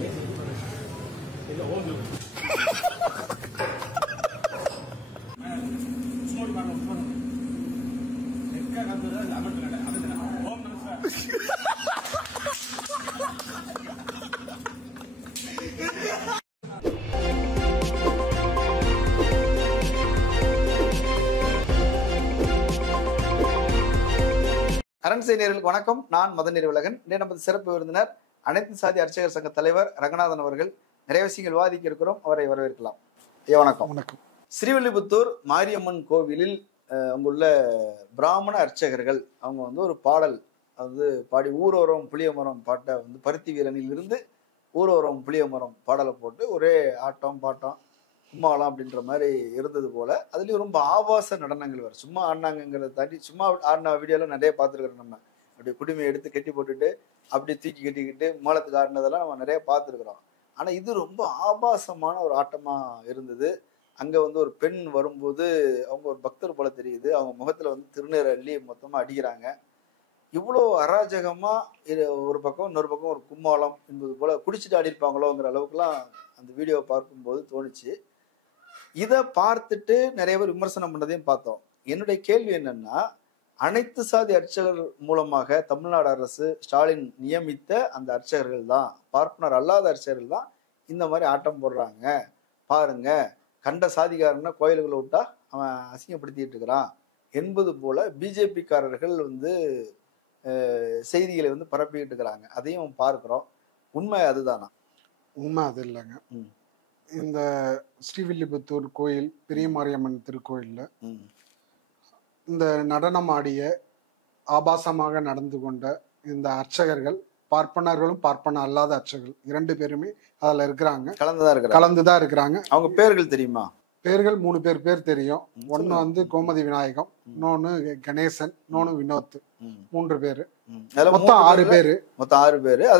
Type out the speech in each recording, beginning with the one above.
அரண்சை நேயர்களுக்கு வணக்கம். நான் மதன் உலகன். இன்றைய நமது சிறப்பு விருந்தினர் அனைத்து சாதி அர்ச்சகர் சங்க தலைவர் ரங்கநாதன் அவர்கள். நிறைய விஷயங்கள் விவாதிக்க இருக்கிறோம், அவரை வரவேற்கலாம். வணக்கம். வணக்கம். ஸ்ரீவில்லிபுத்தூர் மாரியம்மன் கோவிலில் அங்குள்ள பிராமண அர்ச்சகர்கள் அவங்க வந்து ஒரு பாடல் பாடி ஊரோரம் புளியமரம் பாட்டை பருத்தி வீரனில் இருந்து ஊரோரம் புளியமரம் பாடலை போட்டு ஒரே ஆட்டம் பாட்டம் கும்மாளம் அப்படின்ற மாதிரி இருந்தது போல. அதுலயும் ரொம்ப ஆபாச நடனங்கள் வரும். சும்மா ஆடினாங்கிறத தாண்டி சும்மா ஆடின வீடியோலாம் நிறைய பார்த்துருக்குறோம். நம்ம அப்படி குடுமையை எடுத்து கட்டி போட்டுட்டு அப்படி தூக்கி கட்டிக்கிட்டு மூலத்துக்கு ஆடினதெல்லாம் நம்ம நிறைய பார்த்துருக்குறோம். ஆனா இது ரொம்ப ஆபாசமான ஒரு ஆட்டமா இருந்தது. அங்க ஒரு பெண் வரும்போது அவங்க ஒரு பக்தர் போல தெரியுது. அவங்க முகத்துல திருநீர் அள்ளி மொத்தமா அடிக்கிறாங்க. இவ்வளோ அராஜகமா ஒரு பக்கம் இன்னொரு பக்கம் ஒரு கும்மாளம் என்பது போல குடிச்சிட்டு ஆடி இருப்பாங்களோங்கிற அளவுக்குலாம் அந்த வீடியோவை பார்க்கும்போது தோணுச்சு. இதை பார்த்துட்டு நிறைய பேர் விமர்சனம் பண்ணதையும் பார்த்தோம். என்னுடைய கேள்வி என்னன்னா, அனைத்து சாதி அர்ச்சகர்கள் மூலமாக தமிழ்நாடு அரசு ஸ்டாலின் நியமித்த அந்த அர்ச்சகர்கள் தான், பார்ப்பனர் அல்லாத அர்ச்சகர்கள் தான் இந்த மாதிரி ஆட்டம் போடுறாங்க. பாருங்க, கண்ட சாதிகாரனை கோயில்களை விட்டா அவன் அசிங்கப்படுத்திட்டு இருக்கிறான் என்பது போல பிஜேபி காரர்கள் செய்திகளை பரப்பிக்கிட்டு இருக்கிறாங்க. அதையும் பார்க்கிறோம். உண்மை அதுதானா? உண்மை அது இல்லைங்க. இந்த ஸ்ரீவில்லிபுத்தூர் கோயில் பெரிய மாரியம்மன் திருக்கோயில்ல இந்த நடனம் ஆடிய ஆபாசமாக நடந்து கொண்ட இந்த அர்ச்சகர்கள் பார்ப்பனர்களும் பார்ப்பன அல்லாத அர்ச்சகர்கள் இரண்டு பேருமே அதுல இருக்கிறாங்க. கலந்துதான் இருக்கிறாங்க. அவங்க பேர்கள் தெரியுமா? பேர்கள் 3 பேர் தெரியும். ஒன்னு கோமதி விநாயகம், இன்னொன்னு கணேசன், இன்னொன்னு வினோத். 3 பேரு, மொத்தம் 6 பேரு.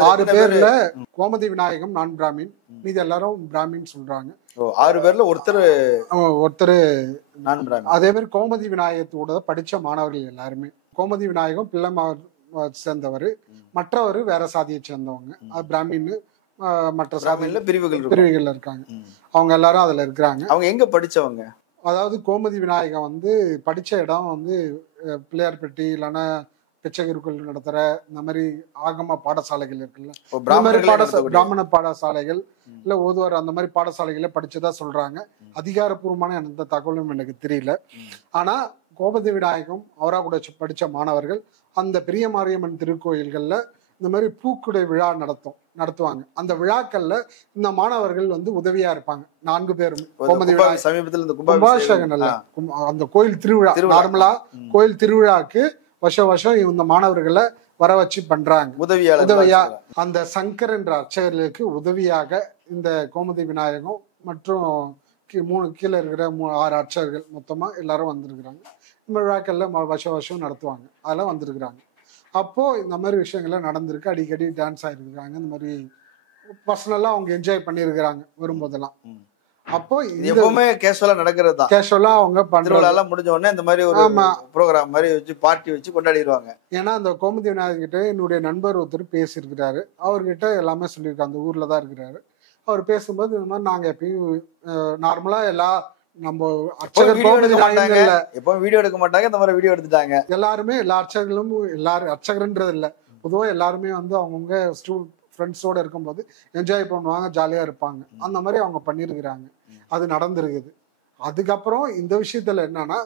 6 பேர்ல கோமதி விநாயகம் நான் பிராமின், மீது எல்லாரும் பிராமின் சொல்றாங்க. 6 பேர்ல ஒருத்தர் அதே மாதிரி கோமதி விநாயகத்தோட படிச்ச மாணவர்கள் எல்லாருமே. கோமதி விநாயகம் பிள்ளை சேர்ந்தவர், மற்றவர் வேற சாதியை சேர்ந்தவங்க. அது பிராமின், மற்ற சாதியில பிரிவுகள் இருக்காங்க. அவங்க எல்லாரும் அதுல இருக்கிறாங்க. அவங்க எங்க படிச்சவங்க? அதாவது கோமதி விநாயகம் படிச்ச இடம் பிள்ளையார்பட்டி இல்லைன்னா பிச்சைகுருக்கள் நடத்துற இந்த மாதிரி ஆகம பாடசாலைகள் இருக்குல்ல, பிராமண பாடசாலைகள் இல்ல ஓதுவார் அந்த மாதிரி பாடசாலைகள படிச்சதா சொல்றாங்க. அதிகாரப்பூர்வமான எந்த தகவலும் எனக்கு தெரியல. ஆனா கோமதி விநாயகம் அவரா கூட படிச்ச மாணவர்கள் அந்த பெரிய மாரியம்மன் திருக்கோயில்கள்ல இந்த மாதிரி பூக்குடை விழா நடத்துவாங்க. அந்த விழாக்கள்ல இந்த மாணவர்கள் உதவியா இருப்பாங்க. 4 பேரும். கோமதி கும்பாபிஷேகம் அல்ல, அந்த கோயில் திருவிழா. நார்மலா கோயில் திருவிழாக்கு வருஷம் இந்த மாணவர்களை வர வச்சு பண்றாங்க உதவியா. அந்த சங்கர் என்ற அர்ச்சகர்களுக்கு உதவியாக இந்த கோமதி விநாயகம் மற்றும் கீழே இருக்கிற 6 அர்ச்சகர்கள் மொத்தமா எல்லாரும் வந்திருக்கிறாங்க. இந்த விழாக்கள்ல வருஷம் நடத்துவாங்க. அதெல்லாம் வந்திருக்கிறாங்க. அப்போ இந்த மாதிரி விஷயங்கள்லாம் நடந்திருக்கு. அடிக்கடி டான்ஸ் ஆயிருக்காங்க. இந்த மாதிரி பர்சனலா அவங்க என்ஜாய் பண்ணிருக்கிறாங்க வரும்போதெல்லாம். அப்போ எப்பவுமே கேஷுவலா நடக்கிறது. கேஷுவலா அவங்க பண்றதெல்லாம் முடிஞ்ச உடனே இந்த மாதிரி ஒரு ப்ரோக்ராம் மாதிரி வச்சு பார்ட்டி வச்சு கொண்டாடிடுவாங்க. ஏன்னா அந்த கோமதி விநாயகர் கிட்ட என்னுடைய நண்பர் ஒருத்தர் பேசியிருக்கிறாரு. அவர்கிட்ட எல்லாமே சொல்லியிருக்காரு. அந்த ஊர்ல தான் இருக்கிறாரு. அவர் பேசும்போது இந்த மாதிரி நாங்க எப்பயும் நார்மலா நம்ம வீடியோ எடுக்க மாட்டாங்க. இந்த மாதிரி வீடியோ எடுத்துட்டாங்க. எல்லாருமே எல்லா அர்ச்சகர்களும் எல்லாரும் அர்ச்சகர்ன்றது இல்லை, பொதுவா எல்லாருமே அவங்கவுங்க ஃப்ரெண்ட்ஸோட இருக்கும்போது என்ஜாய் பண்ணுவாங்க, ஜாலியா இருப்பாங்க. அந்த மாதிரி அவங்க பண்ணிருக்கிறாங்க. அது நடந்திருக்குது. அதுக்கப்புறம் இந்த விஷயத்துல என்னன்னா,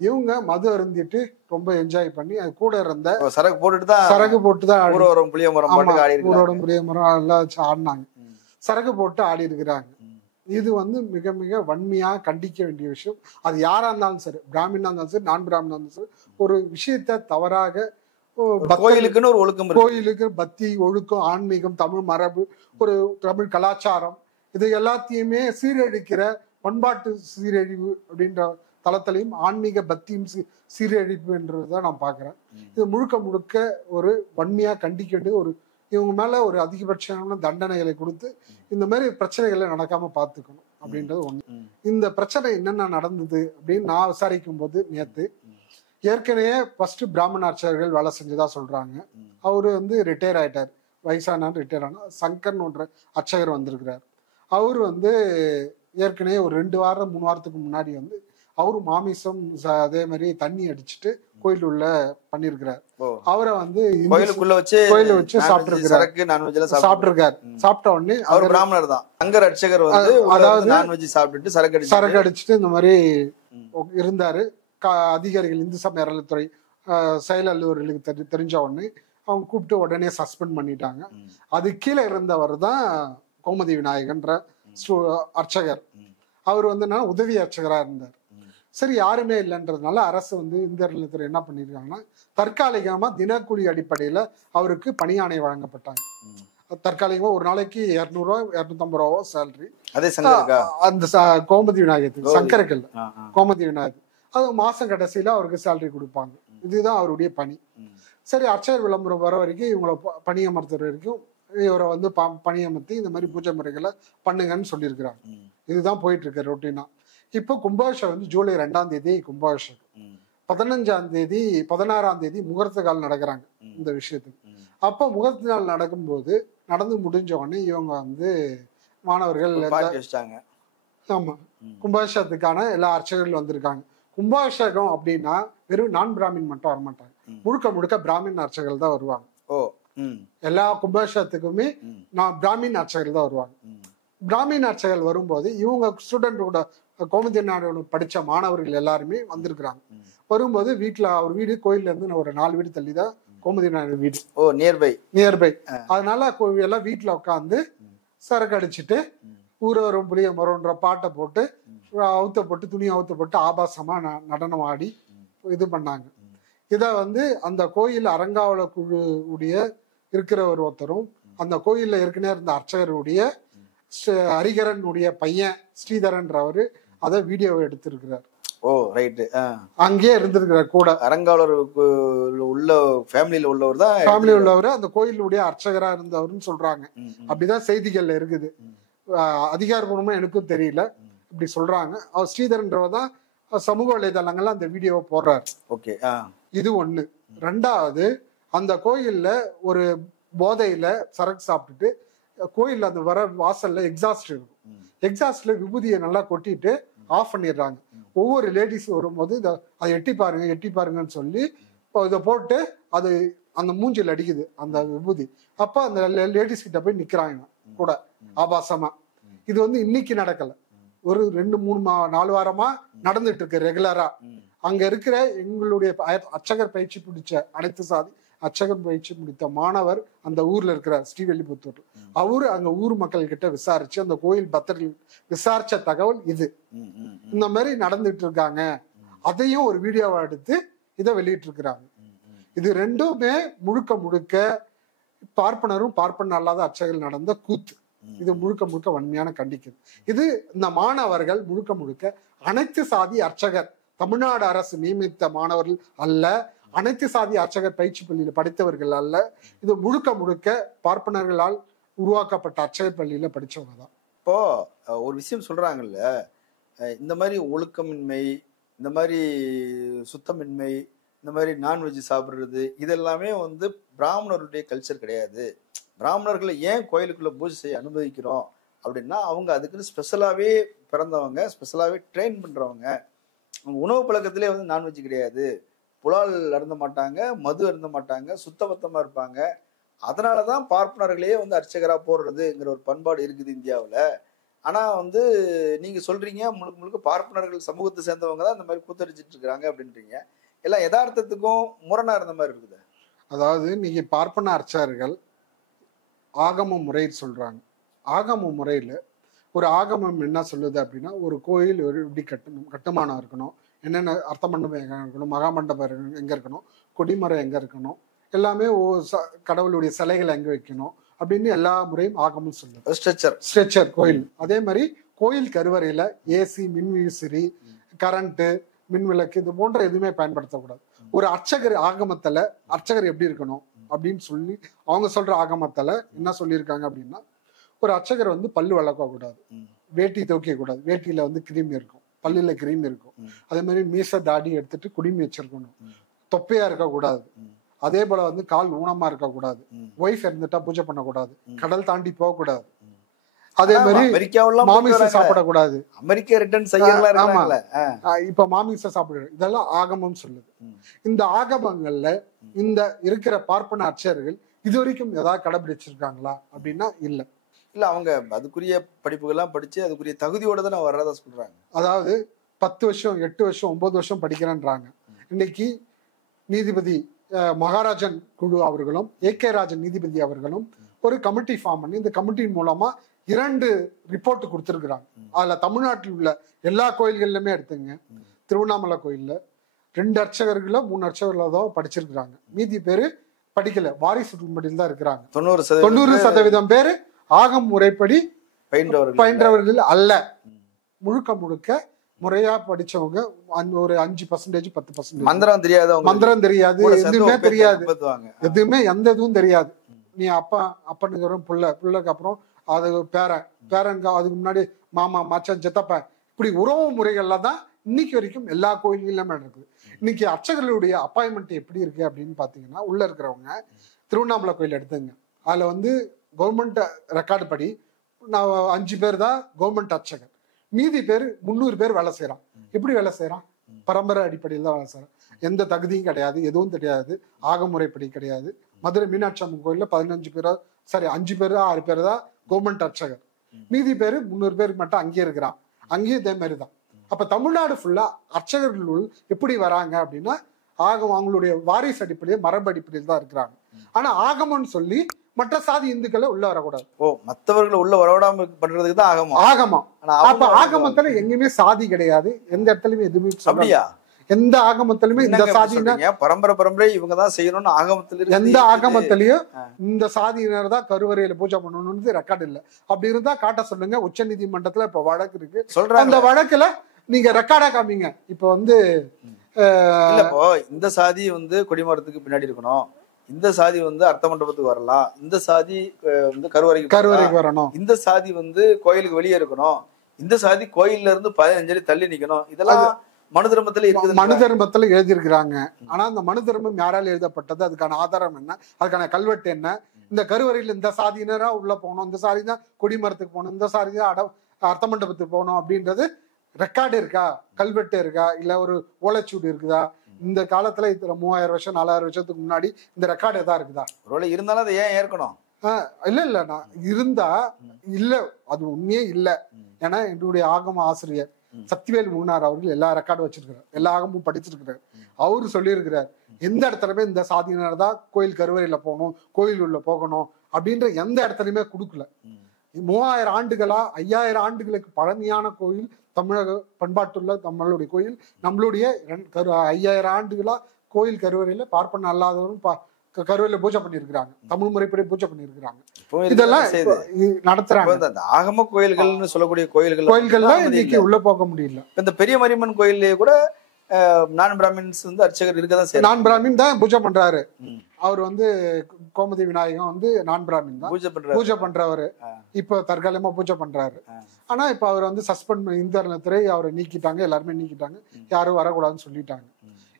இவங்க மது அருந்திட்டு ரொம்ப என்ஜாய் பண்ணி அது கூட இருந்த சரக்கு போட்டுதான் ஊரோரம் புளியமரம் எல்லாம் வச்சு ஆடினாங்க. சரக்கு போட்டு ஆடி இருக்கிறாங்க. இது மிக மிக வன்மையா கண்டிக்க வேண்டிய விஷயம். அது யாரா இருந்தாலும் சரி, பிராமினா இருந்தாலும் சரி, நான் பிராமினா இருந்தாலும் சரி, ஒரு விஷயத்த தவறாக கோயிலுக்குன்னு ஒரு ஒழுக்கம், கோயிலுக்கு பக்தி ஒழுக்கம், ஆன்மீகம், தமிழ் மரபு, ஒரு தமிழ் கலாச்சாரம், இது எல்லாத்தையுமே சீரழிக்கிற பண்பாட்டு சீரழிவு அப்படின்ற தளத்திலையும் ஆன்மீக பக்தியும் சீரழிப்பு என்றதான் நான் பாக்குறேன். இது முழுக்க ஒரு வன்மையா கண்டிக்க வேண்டியது. ஒரு இவங்க மேல ஒரு அதிகபட்சமான தண்டனைகளை கொடுத்து இந்த மாதிரி பிரச்சனைகளை நடக்காம பாத்துக்கணும் அப்படின்றது ஒண்ணு. இந்த பிரச்சனை என்னென்ன நடந்தது அப்படின்னு நான் விசாரிக்கும் போது நேத்து ஏற்கனவே ஃபர்ஸ்ட் பிராமண அர்ச்சகர்கள் வேலை செஞ்சதா சொல்றாங்க. அவரு ரிட்டையர் ஆயிட்டார். வயசான ரிட்டையர் ஆன சங்கர்னு ஒன்ற அர்ச்சகர் வந்திருக்கிறார். அவர் வந்து ஏற்கனவே ஒரு 2 வாரம் 3 வாரத்துக்கு முன்னாடி வந்து அவரு மாமிசம் அதே மாதிரி தண்ணி அடிச்சுட்டு கோயில் உள்ள பண்ணிருக்கிறார். அவரை வந்து கோயிலுக்குள்ள வச்சு சாப்பிட்டிருக்காரு. சாப்பிட்ட உடனே அவர் பிராமணர் தான். சங்கர் அர்ச்சகர் வந்து அதாவது நான்வெஜ் சாப்பிட்டுட்டு சரக்கு அடிச்சுட்டு இந்த மாதிரி இருந்தாரு. அதிகாரிகள் இந்து சமய அறநிலையத்துறை செயல் அலுவலர்களுக்கு தெரிஞ்ச உடனே அவங்க கூப்பிட்டு உடனே சஸ்பெண்ட் பண்ணிட்டாங்க. அது கீழே இருந்தவர் தான் கோமதி விநாயகன்ற அர்ச்சகர். அவர் வந்து உதவி அர்ச்சகரா இருந்தார். சரி, யாருமே இல்லைன்றதுனால அரசு வந்து இந்து அறநிலையத்துறை என்ன பண்ணிருக்காங்கன்னா தற்காலிகமா தினக்கூலி அடிப்படையில அவருக்கு பணியாணை வழங்கப்பட்டாங்க. தற்காலிகமா ஒரு நாளைக்கு 200 ரூபா 250 ரூபாவோ சேலரி. அந்த கோமதி விநாயகத்துக்கு, சங்கரக்கல் கோமதி விநாயகர், அது மாசம் கடைசியில அவருக்கு சேலரி கொடுப்பாங்க. இதுதான் அவருடைய பணி. சரி, அர்ச்சகர் விளம்பரம் வர வரைக்கும் இவங்களை பணியமர்த்துற வரைக்கும் இவரை வந்து பணியமர்த்தி இந்த மாதிரி பூஜை முறைகளை பண்ணுங்கன்னு சொல்லியிருக்கிறாங்க. இதுதான் போயிட்டு இருக்கு ரொட்டீனா. இப்போ கும்பாபிஷேகம் வந்து ஜூலை 2ஆம் தேதி கும்பாபிஷேகம், 15ஆம் தேதி 16ஆம் தேதி முகூர்த்த கால் நடக்கிறாங்க இந்த விஷயத்துக்கு. அப்போ முகூர்த்த நாள் நடக்கும்போது நடந்து முடிஞ்ச உடனே இவங்க வந்து மாணவர்கள் ஆமா கும்பாபிஷேகத்துக்கான எல்லா அர்ச்சகர்கள் வந்திருக்காங்க. கும்பாபிஷேகம் அப்படின்னா வெறும் நான் பிராமின் மட்டும் வரமாட்டாங்க, முழுக்க முழுக்க பிராமின் அர்ச்சகர்கள் தான் வருவாங்க. எல்லா கும்பாபிஷேகத்துக்குமே பிராமின் அர்ச்சகர்கள் தான் வருவாங்க. பிராமின் அர்ச்சகர்கள் வரும்போது இவங்க ஸ்டூடெண்டோட கோமதி நாடு படிச்ச மாணவர்கள் எல்லாருமே வந்திருக்கிறாங்க. வரும்போது வீட்டுல அவர் வீடு கோயில்ல இருந்து ஒரு 4 வீடு தள்ளி தான் கோமதி நாடு வீடு. நியர்பை. அதனால எல்லாம் வீட்டுல உட்காந்து சரக்கு அடிச்சுட்டு ஊரவரும் புளிய மரம்ன்ற பாட்டை போட்டு அவுத்த போட்டு துணியை அவுத்த போட்டு ஆபாசமா நடனம் ஆடி இது பண்ணாங்க. இத வந்து அந்த கோயில் அறங்காவல குழு உடைய இருக்கிற ஒருத்தரும் அந்த கோயில்ல ஏற்கனவே இருந்த அர்ச்சகருடைய ஹரிகரனுடைய பையன் ஸ்ரீதரன்றவரு அதை வீடியோ எடுத்திருக்கிறார். அங்கேயே இருந்திருக்கிறார் கூட. அறங்காவலர் உள்ள ஃபேமிலியில உள்ளவர் தான், ஃபேமிலி உள்ளவர் அந்த கோயிலுடைய அர்ச்சகரா இருந்தவர்னு சொல்றாங்க. அப்படிதான் செய்திகள்ல இருக்குது. அதிகாரப்பூர்வமா எனக்கும் தெரியல, இப்படி சொல்றாங்க. அவர் ஸ்ரீதரன்றவர் தான் சமூக வலைதளங்கள்ல அந்த வீடியோவை போடுறாரு. ஓகே, இது ஒண்ணு. 2வது, அந்த கோயில்ல ஒரு போதையில சரக்கு சாப்பிட்டுட்டு கோயில்ல அந்த வர வாசல்ல எக்ஸாஸ்ட் இருக்கும். எக்ஸாஸ்ட்ல விபூதியை நல்லா கொட்டிட்டு ஆஃப் பண்ணிடுறாங்க. ஒவ்வொரு லேடிஸ் வரும்போது அதை எட்டி பாருங்கன்னு சொல்லி இதை போட்டு அது அந்த மூஞ்சில் அடிக்குது அந்த விபூதி. அப்ப அந்த லேடிஸ் கிட்ட போய் நிக்கிறாங்க கூட ஆபாசமா. இது வந்து இன்னைக்கு நடக்கல, ஒரு 2-3-4 வாரமா நடந்துட்டு இருக்கு ரெகுலரா. அங்க இருக்கிற எங்களுடைய அர்ச்சகர் பயிற்சி பிடிச்ச அனைத்து சாதி அர்ச்சகர் பயிற்சி முடித்த மாணவர் அந்த ஊர்ல இருக்கிறார், ஸ்ரீவெல்லிபுத்தூர். அவரு அங்க ஊர் மக்கள் கிட்ட விசாரிச்சு அந்த கோயில் பக்தர்கள் விசாரிச்ச தகவல் இது. இந்த மாதிரி நடந்துட்டு இருக்காங்க. அதையும் ஒரு வீடியோவை எடுத்து இதை வெளியிட்டு இருக்கிறாங்க. இது ரெண்டுமே முழுக்க முழுக்க பார்ப்பனரும் பார்ப்பன அல்லாத அர்ச்சகர்கள் நடந்த கூத்து. இது முழுக்க முழுக்க வன்மையான கண்டிக்குது. இது இந்த மாணவர்கள் முழுக்க முழுக்க அனைத்து சாதி அர்ச்சகர், தமிழ்நாடு அரசு நியமித்த மாணவர்கள் அல்ல, அனைத்து சாதி அர்ச்சகர் பயிற்சி பள்ளியில படித்தவர்கள் அல்ல. இது முழுக்க முழுக்க பார்ப்பனர்களால் உருவாக்கப்பட்ட அர்ச்சகர் பள்ளியில படிச்சவங்க தான். இப்போ ஒரு விஷயம் சொல்றாங்கல்ல, இந்த மாதிரி ஒழுக்கமின்மை, இந்த மாதிரி சுத்தமின்மை, இந்த மாதிரி நான்வெஜ் சாப்பிட்றது, இதெல்லாமே வந்து பிராமணர்களுடைய கல்ச்சர் கிடையாது. பிராமணர்களை ஏன் கோயிலுக்குள்ள பூஜை செய்ய அனுமதிக்கிறோம் அப்படின்னா, அவங்க அதுக்குன்னு ஸ்பெஷலாவே பிறந்தவங்க, ஸ்பெஷலாவே ட்ரெயின் பண்றவங்க. உணவு பழக்கத்திலே வந்து நான்வெஜ் கிடையாது, புலால் அருந்த மாட்டாங்க, மது அருந்த மாட்டாங்க, சுத்தபத்தமா இருப்பாங்க. அதனாலதான் பார்ப்பனர்களே வந்து அர்ச்சகரா போடுறதுங்கிற ஒரு பண்பாடு இருக்குது இந்தியாவில். ஆனா வந்து நீங்க சொல்றீங்க முழுக்க முழுக்க பார்ப்பனர்கள் சமூகத்தை சேர்ந்தவங்க தான் இந்த மாதிரி கூத்தடிச்சிட்டு இருக்கிறாங்க அப்படின்றீங்க. எல்லாம் யதார்த்தத்துக்கும் முரணா இருந்த மாதிரி இருக்குது. அதாவது நீங்க பார்ப்பன அர்ச்சகர்கள் ஆகம முறை சொல்றாங்க. ஆகம முறையில ஒரு ஆகமம் என்ன சொல்லுது அப்படின்னா, ஒரு கோயில் ஒரு இப்படி கட்டுமானம் இருக்கணும், என்னென்ன அர்த்த மண்டபம் எங்க இருக்கணும், மகா மண்டபம் எங்க இருக்கணும், கொடிமரம் எங்க இருக்கணும், எல்லாமே கடவுளுடைய சிலைகளை எங்க வைக்கணும் அப்படின்னு எல்லா முறையும் ஆகமும் சொல்லுது. ஸ்ட்ரெச்சர் கோயில். அதே மாதிரி கோயில் கருவறையில ஏசி, மின்விசிறி, கரண்ட், மின்விளக்கு இது போன்ற எதுவுமே பயன்படுத்தக்கூடாது. ஒரு அர்ச்சகர் ஆகமத்துல அர்ச்சகர் எப்படி இருக்கணும் அப்படின்னு சொல்லி அவங்க சொல்ற ஆகமத்துல என்ன சொல்லியிருக்காங்க அப்படின்னா, ஒரு அர்ச்சகர் வந்து பல்லு வளர்க்க கூடாது, வேட்டி துவைக்க கூடாது, வேட்டியில வந்து கிருமி இருக்கும், பல்லுல கிருமி இருக்கும். அதே மாதிரி மீச தாடி எடுத்துட்டு குடிமி வச்சிருக்கணும், தொப்பையா இருக்க கூடாது, அதே போல வந்து கால் ஊனமா இருக்கக்கூடாது, ஒய்ஃப் இருந்துட்டா பூஜை பண்ணக்கூடாது, கடல் தாண்டி போகக்கூடாது, அதே மாதிரி மாமிசம் சாப்பிடக்கூடாது, அமெரிக்கா ரிட்டர்ன் செய்யலாம். இப்ப மாமிசம் சாப்பிட இதெல்லாம் ஆகமம் சொல்லுது. இந்த ஆகமங்கள்ல இந்த இருக்கிற பார்ப்பன அர்ச்சகர்கள் இதுவரைக்கும் ஏதாவது கடைபிடிச்சிருக்காங்களா அப்படின்னா இல்ல. அவங்க அதுக்குரிய படிப்புகள்லாம் படிச்சு அதுக்குரிய தகுதியோட தான் வர்றதா சொல்றாங்க. அதாவது 10 வருஷம் 8 வருஷம் 9 வருஷம் படிக்கிறேன்றாங்க. இன்னைக்கு நீதிபதி மகாராஜன் குழு அவர்களும் ஏகே ராஜன் நீதிபதி அவர்களும் ஒரு கமிட்டி ஃபார்ம் பண்ணி இந்த கமிட்டியின் மூலமா 2 ரிப்போர்ட் கொடுத்துருக்குறாங்க. அதுல தமிழ்நாட்டில் உள்ள எல்லா கோயில்கள்லுமே எடுத்துங்க, திருவண்ணாமலை கோயில்ல 2 அர்ச்சகர்களோ 3 அர்ச்சகர்களோ தான் படிச்சிருக்கிறாங்க. மீதி பேரு படிக்கல, வாரிசு உரிமையில் தான் இருக்கிறாங்க. 90% பேரு ஆகம் முறைப்படி பயின்றவர்கள் அல்ல. முழுக்க முழுக்க முறையா படிச்சவங்க ஒரு 5% 10%. மந்திரம் தெரியாது, எதுவுமே தெரியாது, எதுவுமே எந்த இதுவும் தெரியாது. நீ அப்பனுக்கு வரும் பிள்ளைக்கு அப்புறம் அது பேரனுக்கு, அதுக்கு முன்னாடி மாமா மச்சான் சித்தப்ப, இப்படி உறவு முறைகள்ல தான் இன்னைக்கு வரைக்கும் எல்லா கோயில்களுமே இருக்குது. இன்னைக்கு அர்ச்சகர்களுடைய அப்பாயின்மெண்ட் எப்படி இருக்கு அப்படின்னு பாத்தீங்கன்னா, உள்ள இருக்கிறவங்க திருவண்ணாமலை கோயில் எடுத்துங்க, அதுல வந்து கவர்மெண்ட் ரெக்கார்டு படி 5 பேர் தான் கவர்மெண்ட் அர்ச்சகர், மீதி பேர் 300 பேர் வேலை செய்யறான். எப்படி வேலை செய்யறான்? பரம்பரை அடிப்படையில் தான் வேலை செய்யறான். எந்த தகுதியும் கிடையாது, எதுவும் தெரியாது, ஆகமுறைப்படி கிடையாது. மதுரை மீனாட்சி அம்மன் கோயில்ல 15 பேரா 5 பேர் 6 பேர் தான் கவர்மெண்ட் அர்ச்சகர், மீதி பேர் 300 பேருக்கு மட்டும் அங்கேயே இருக்கிறான். அங்கேயும் இதே மாதிரி தான். அப்ப தமிழ்நாடு ஃபுல்லா அர்ச்சகர்கள் எப்படி வராங்க அப்படின்னா ஆகம் அவங்களுடைய வாரிசு அடிப்படையில் மரபு அடிப்படையில் தான் இருக்கிறாங்க. ஆனா ஆகமம்னு சொல்லி மற்ற சாதி இந்துக்களை உள்ள வரக்கூடாது. மற்றவர்களை உள்ள வரவிடாம பண்றதுக்கு தான் ஆகமம். அப்ப ஆகமத்துல எங்கேயுமே சாதி கிடையாது, எந்த இடத்துலயுமே எதுவுமே அப்படியா? எந்த ஆகமத்திலுமே இந்த சாதியின பரம்பரை இவங்கதான் செய்யணும்னு ஆகமத்துல எந்த ஆகமத்திலயும் இந்த சாதியினர் தான் கருவறையில பூஜை பண்ணணும்னு ரெக்கார்டு இல்ல. அப்படி இருந்தா காட்ட சொல்லுங்க. உச்ச நீதிமன்றத்துல இப்ப வழக்கு இருக்கு சொல்றாங்க. அந்த வழக்குல நீங்க ரெக்கார்டா காமிங்க. இப்ப வந்து இப்போ இந்த சாதி வந்து கொடிமரத்துக்கு பின்னாடி இருக்கணும், இந்த சாதி வந்து அர்த்த மண்டபத்துக்கு வரலாம், இந்த சாதி வந்து கருவறைக்கு வரணும், இந்த சாதி வந்து கோயிலுக்கு வெளியே இருக்கணும், இந்த சாதி கோயில்ல இருந்து 15 அடி தள்ளி நிக்கணும், இதெல்லாம் மனு தர்மத்துல இருக்குது. மனு தர்மத்துல எழுதியிருக்கிறாங்க. ஆனா அந்த மனு தர்மம் யாரால எழுதப்பட்டது, அதுக்கான ஆதாரம் என்ன, அதுக்கான கல்வெட்டு என்ன, இந்த கருவறையில இந்த சாதியினரா உள்ள போகணும், இந்த சாதி தான் கொடிமரத்துக்கு போகணும், இந்த சாதி தான் அர்த்த மண்டபத்துக்கு போகணும் அப்படின்றது ரெக்கார்டு இருக்கா, கல்வெட்டு இருக்கா, இல்ல ஒரு ஓலைச்சூடு இருக்குதா? இந்த காலத்துல 3000 வருஷம் 4000 வருஷத்துக்கு முன்னாடி இந்த ரெக்கார்டு எதா இருக்குதா? ஒருவேளை இருந்தாலும் அதை ஏன் ஏற்கணும்? இல்ல நான் இருந்தா இல்ல, அது உண்மையே இல்ல. ஏன்னா என்னுடைய ஆகம ஆசிரியர் சக்திவேல் மூனார் அவர்கள் எல்லா ரெக்கார்டும் வச்சிருக்கிறார், எல்லா ஆகமும் படிச்சிருக்கிறார். அவரு சொல்லியிருக்கிறார், எந்த இடத்துலயுமே இந்த சாதியினர் தான் கோயில் கருவறையில போகணும், கோயில் உள்ள போகணும் அப்படின்ற எந்த இடத்துலயுமே கொடுக்கல. 3000 ஆண்டுகளா 5000 ஆண்டுகளுக்கு பழமையான கோயில் தமிழக பண்பாட்டுள்ள நம்மளுடைய கோயில், நம்மளுடைய 5000 ஆண்டுகளா கோயில் கருவறையில பார்ப்பன அல்லாதவரும் கருவறையில பூஜை பண்ணிருக்கிறாங்க, தமிழ் முறைப்படி பூஜை பண்ணிருக்கிறாங்க. இதெல்லாம் நடத்துறாங்க. ஆகம கோயில்கள்னு சொல்லக்கூடிய கோயில்கள்ல இன்னைக்கு உள்ள போக முடியல. இந்த பெரிய மரியம்மன் கோயிலே கூட நான் பிராமின்ஸ் வந்து அர்ச்சகர் இருக்கதான் சரி, நான் பிராமின் தான் பூஜை பண்றாரு. அவர் வந்து கோமதி விநாயகம் வந்து நான் பிராமின் தான் பூஜை பண்றவரு. இப்ப தற்காலிகமா பூஜை பண்றாரு. ஆனா இப்ப அவர் வந்து சஸ்பெண்ட் இந்தியத்துறை அவரை நீக்கிட்டாங்க, எல்லாருமே நீக்கிட்டாங்க, யாரும் வரக்கூடாதுன்னு சொல்லிட்டாங்க.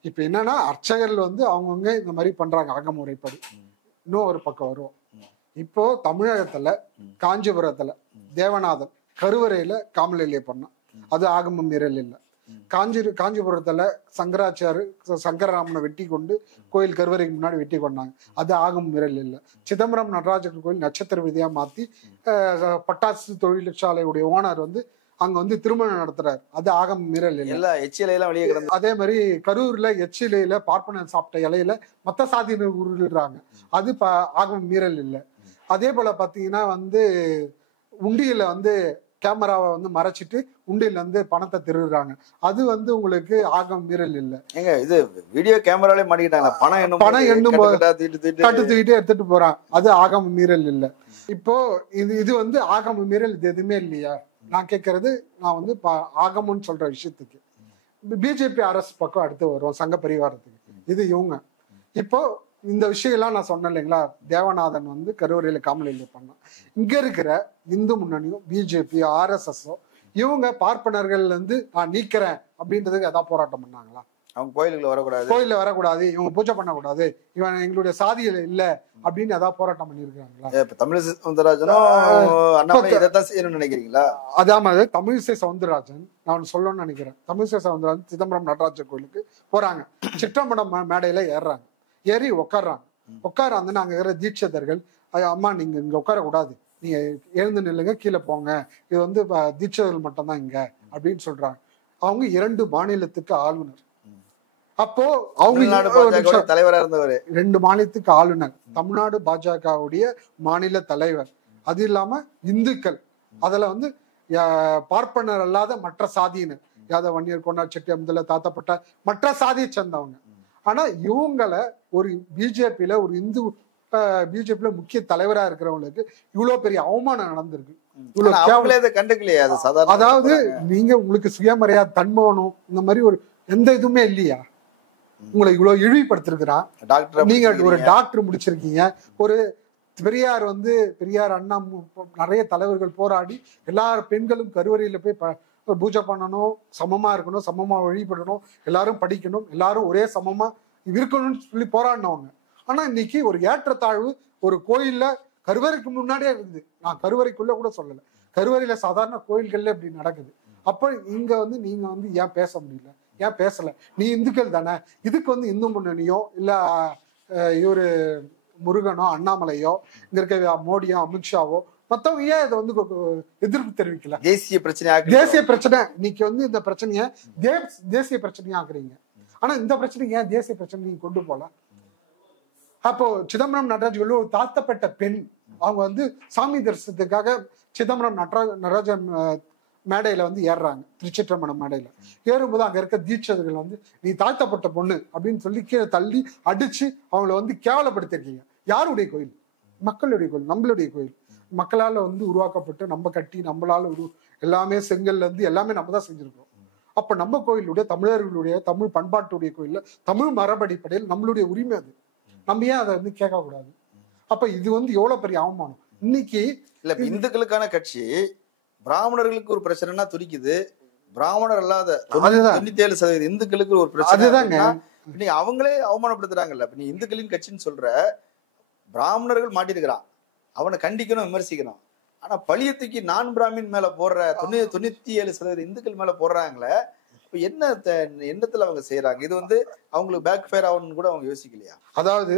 இப்ப என்னன்னா அர்ச்சகர்கள் வந்து அவங்கவுங்க இந்த மாதிரி பண்றாங்க ஆகமுறைப்படி. இன்னும் ஒரு பக்கம் வருவோம். இப்போ தமிழகத்துல காஞ்சிபுரத்துல தேவநாதன் கருவறையில காமலையிலே பண்ணான், அது ஆகம மீறல் இல்லை. காஞ்சிபுரத்துல சங்கராச்சாரு சங்கரராமனை வெட்டி கொண்டு கோயில் கருவறைக்கு முன்னாடி வெட்டி கொண்டாங்க, அது ஆகம மீறல் இல்லை. சிதம்பரம் நடராஜர் கோயில் நட்சத்திர விதியா மாத்தி பட்டாசு தொழிற்சாலையுடைய ஓனர் வந்து அங்க வந்து திருமணம் நடத்துறாரு, அது ஆகம மீறல் இல்லை. அதே மாதிரி கரூர்ல எச்சிலையில பார்ப்பனர் சாப்பிட்ட இலையில மத்த சாதியினர் உருள்றாங்க, அது ஆகம மீறல் இல்லை. அதே போல பாத்தீங்கன்னா வந்து உண்டியில வந்து கேமராவை வந்து மறைச்சிட்டு உண்டியில வந்து பணத்தை திருடுறாங்க, அது வந்து உங்களுக்கு ஆகம் மீறல் இல்லை. ஏங்க இது வீடியோ கேமராலே மாட்டிக்கிட்டாங்க, பணம் எண்ணும் தூக்கிட்டு எடுத்துட்டு போறான், அது ஆகம மீறல் இல்லை. இப்போ இது வந்து ஆகம மீறல் இது எதுவுமே இல்லையா? நான் கேட்கறது, நான் வந்து ஆகமம்னு சொல்ற விஷயத்துக்கு பிஜேபி அரசு பக்கம் அடுத்து வரும், சங்க பரிவாரத்துக்கு. இது இவங்க இப்போ இந்த விஷயம்லாம் நான் சொன்னேன் இல்லைங்களா, தேவநாதன் வந்து கருவறையில காமலையில பண்ணான். இங்க இருக்கிற இந்து முன்னணியும் பிஜேபி RSS இவங்க பார்ப்பனர்கள் வந்து நான் நீக்கிறேன் அப்படின்றதுக்கு ஏதாவது போராட்டம் பண்ணாங்களா? அவங்க கோயிலுக்குள்ள வரக்கூடாது, இவங்க பூஜை பண்ணக்கூடாது, இவன் எங்களுடைய சாதியில இல்ல அப்படின்னு ஏதாவது போராட்டம் பண்ணிருக்காங்களா? இப்ப தமிழிசை சவுந்தரராஜனும் அண்ணாமலை இதைத்தான் செய்யணும்னு நினைக்கிறீங்களா? அதாவது தமிழிசை சவுந்தரராஜன் நான் சொல்லணும்னு நினைக்கிறேன். தமிழிசை சவுந்தரராஜன் சிதம்பரம் நடராஜர் கோயிலுக்கு போறாங்க, சிற்றம்பலம் மேடையில ஏறுறாங்க, ஏறி உட்காடுறாங்க. உட்காராந்து அங்க இருக்கிற தீட்சிதர்கள், அம்மா நீங்க இங்க உட்காரக்கூடாது, நீங்க எழுந்து நில்லுங்க, கீழே போங்க, இது வந்து தீட்சிதர்கள் மட்டும்தான் இங்க அப்படின்னு சொல்றாங்க. அவங்க 2 மாநிலத்துக்கு ஆளுநர். அப்போ அவங்க தலைவரா இருந்தவர், 2 மாநிலத்துக்கு ஆளுநர், தமிழ்நாடு பாஜகவுடைய மாநில தலைவர், அது இல்லாம இந்துக்கள், அதுல வந்து பார்ப்பனர் அல்லாத மற்ற சாதியினர், யாதவ வன்னியர் கொண்டார் செட்டியார் முதல்ல தாத்தப்பட்ட மற்ற சாதியை சேர்ந்தவங்க. ஆனா இவங்களை ஒரு பிஜேபியில ஒரு இந்து பிஜேபியில முக்கிய தலைவரா இருக்கிறவங்களுக்கு இவ்வளவு பெரிய அவமானம் நடந்திருக்கு. அதாவது நீங்க உங்களுக்கு சுயமரியாதை தன்மானம் இந்த மாதிரி ஒரு எந்த இதுவுமே இல்லையா? உங்களை இவ்வளவு இழிவுபடுத்திருக்கிறான். நீங்க ஒரு டாக்டர் முடிச்சிருக்கீங்க, ஒரு பெரியார் வந்து பெரியார் அண்ணா நிறைய தலைவர்கள் போராடி எல்லா பெண்களும் கருவறையில போய் பூஜை பண்ணணும், சமமா இருக்கணும், சமமா வழிபடணும், எல்லாரும் படிக்கணும், எல்லாரும் ஒரே சமமா இருக்கணும்னு சொல்லி போராடினவங்க. ஆனா இன்னைக்கு ஒரு ஏற்றத்தாழ்வு ஒரு கோயில்ல கருவறைக்கு முன்னாடியே இருக்குது. நான் கருவறைக்குள்ள கூட சொல்லல, கருவறையில சாதாரண கோயில்கள்ல இப்படி நடக்குது. அப்ப இங்க வந்து நீங்க வந்து ஏன் பேச முடியல, ஏன் பேசல? நீ இந்துக்கள் தானே, இதுக்கு வந்து இந்து முன்னணியோ இல்ல இவரு முருகனோ அண்ணாமலையோ இங்க இருக்க மோடியோ அமித்ஷாவோ மத்தவங்க ஏன் இதை வந்து எதிர்ப்பு தெரிவிக்கல? தேசிய பிரச்சனை இன்னைக்கு வந்து இந்த பிரச்சனைய தேசிய பிரச்சனையா ஆக்குறீங்க. ஆனா இந்த பிரச்சனைக்கு ஏன் தேசிய பிரச்சனை நீங்க கொண்டு போல? அப்போ சிதம்பரம் நடராஜ் ஒரு தாழ்த்தப்பட்ட பெண், அவங்க வந்து சாமி தரிசனத்துக்காக சிதம்பரம் நடராஜன் மேடையில வந்து ஏறுறாங்க, திருச்சிற்றம்பலம் மேடையில ஏறும்போது அங்க இருக்க தீட்சிதர்கள் வந்து நீ தாழ்த்தப்பட்ட பொண்ணு அப்படின்னு சொல்லி கீழே தள்ளி அடிச்சு அவங்கள வந்து கேவலப்படுத்திருக்கீங்க. யாருடைய கோயில்? மக்களுடைய கோயில், நம்மளுடைய கோயில், மக்களால வந்து உருவாக்கப்பட்டு நம்ம கட்டி நம்மளால எல்லாமே செங்கல்ல இருந்து எல்லாமே நம்ம தான் செஞ்சிருக்கோம். அப்ப நம்ம கோயிலுடைய தமிழர்களுடைய தமிழ் பண்பாட்டுடைய கோயில்ல தமிழ் மரபடிப்படையில் நம்மளுடைய உரிமை அது, நம்ம ஏன் அதை வந்து கேட்க கூடாது? அப்ப இது வந்து எவ்வளவு பெரிய அவமானம். இன்னைக்கு இல்ல இந்துக்களுக்கான கட்சி பிராமணர்களுக்கு ஒரு பிரச்சனைனா துடிக்குது, பிராமணர் அல்லாத 97% இந்துக்களுக்கு ஒரு பிரச்சனை, அவங்களே அவமானப்படுத்துறாங்கல்ல. இப்ப நீ இந்துக்களின் கட்சின்னு சொல்ற, பிராமணர்கள் மாட்டிருக்கிறான், அவனை கண்டிக்கணும், விமர்சிக்கணும். ஆனா பழியத்துக்கு நான் பிராமின் மேல போடுற 97% இந்துக்கள் மேல போடுறாங்களே, இப்ப என்ன எண்ணத்துல அவங்க செய்யறாங்க? இது வந்து அவங்களுக்கு பேக் ஃபயர் ஆகணும்னு கூட அவங்க யோசிக்கலையா? அதாவது